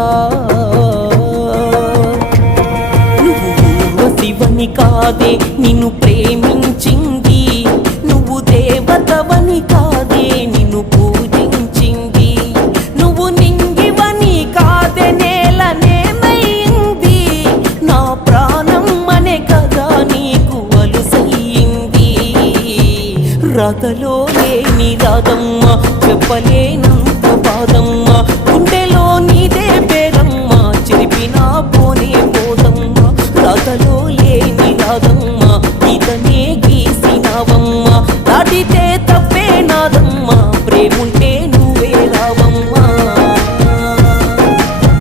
కదా. నువ్వు ఊర్వశివని కాదే నిన్ను ప్రేమించింది, నువ్వు దేవతవని కాదే నిన్ను పూజించింది, నువ్వు నింగివని కాదే నేలనేమైంది, నా ప్రాణం అనే కదా నీకు అలుసయ్యింది. రాతలో లేని రాధమ్మ చెప్పలే